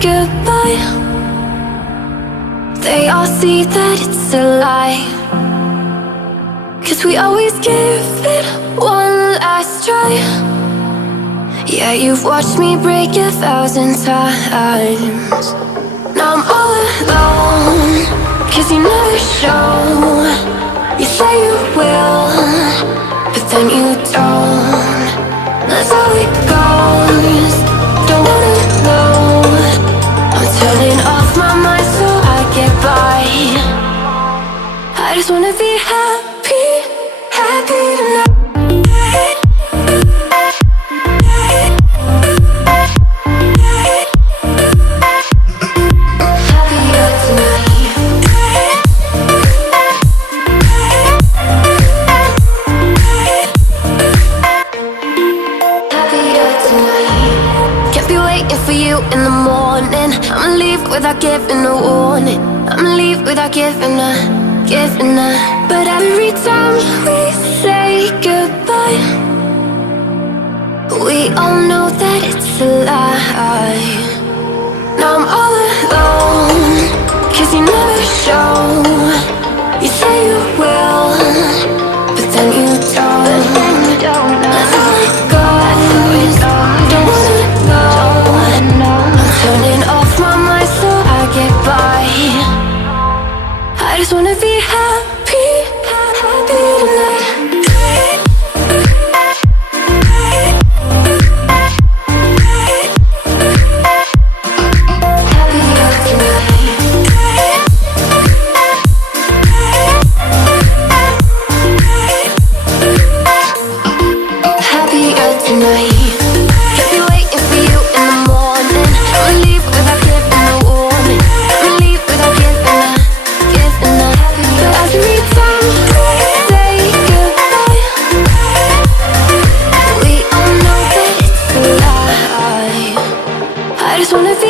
goodbye, they all see that it's a lie. 'Cause we always give it one last try. Yeah, you've watched me break 1,000 times. Now I'm all alone, 'cause you never show. You say you will, but then you don't. That's how it goes. Don't wanna know. I'm turning off my mind so I get by. I just wanna be happy, happy tonight. In the morning, I'ma leave without giving a warning. I'ma leave without giving a. But every time we say goodbye, we all know that it's a lie. Now I'm all alone, 'cause you never show. You say you will, but then you don't. That's how it goes. Don't wanna know. Turning off my mind so I get by. I just wanna be happy, happy tonight. Happier tonight. Happier tonight. I just wanna feel